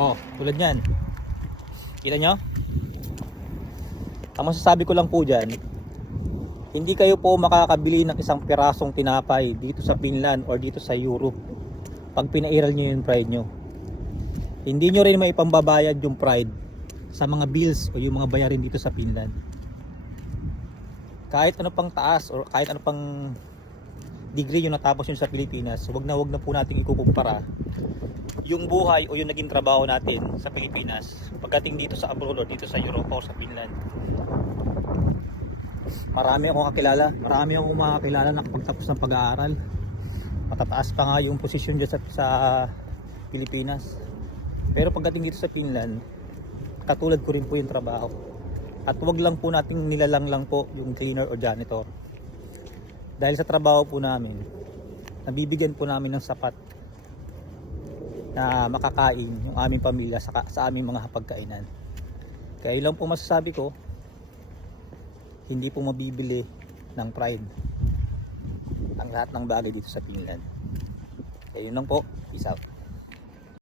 Oh, tulad yan. Kita nyo? Ang masasabi ko lang po dyan, hindi kayo po makakabili ng isang pirasong tinapay dito sa Finland or dito sa Europe pag pinairal nyo yung pride nyo. Hindi nyo rin maipambabayad yung pride sa mga bills o yung mga bayarin dito sa Finland. Kahit ano pang taas o kahit ano pang degree yung natapos yun sa Pilipinas, wag na po natin ikukumpara yung buhay o yung naging trabaho natin sa Pilipinas pagdating dito sa abroad o dito sa Europe o sa Finland. Marami akong makakilala na nakapagtapos ng pag-aaral. Matataas pa nga yung posisyon dyan sa Pilipinas. Pero pagdating dito sa Finland, katulad ko rin po yung trabaho. At wag lang po nating nilalang lang po yung cleaner o janitor. Dahil sa trabaho po namin, nabibigyan po namin ng sapat na makakain yung aming pamilya sa aming mga hapagkainan. Kaya yun lang po masasabi ko, hindi po mabibili ng pride ang lahat ng bagay dito sa Finland. Kaya yun lang po, peace out.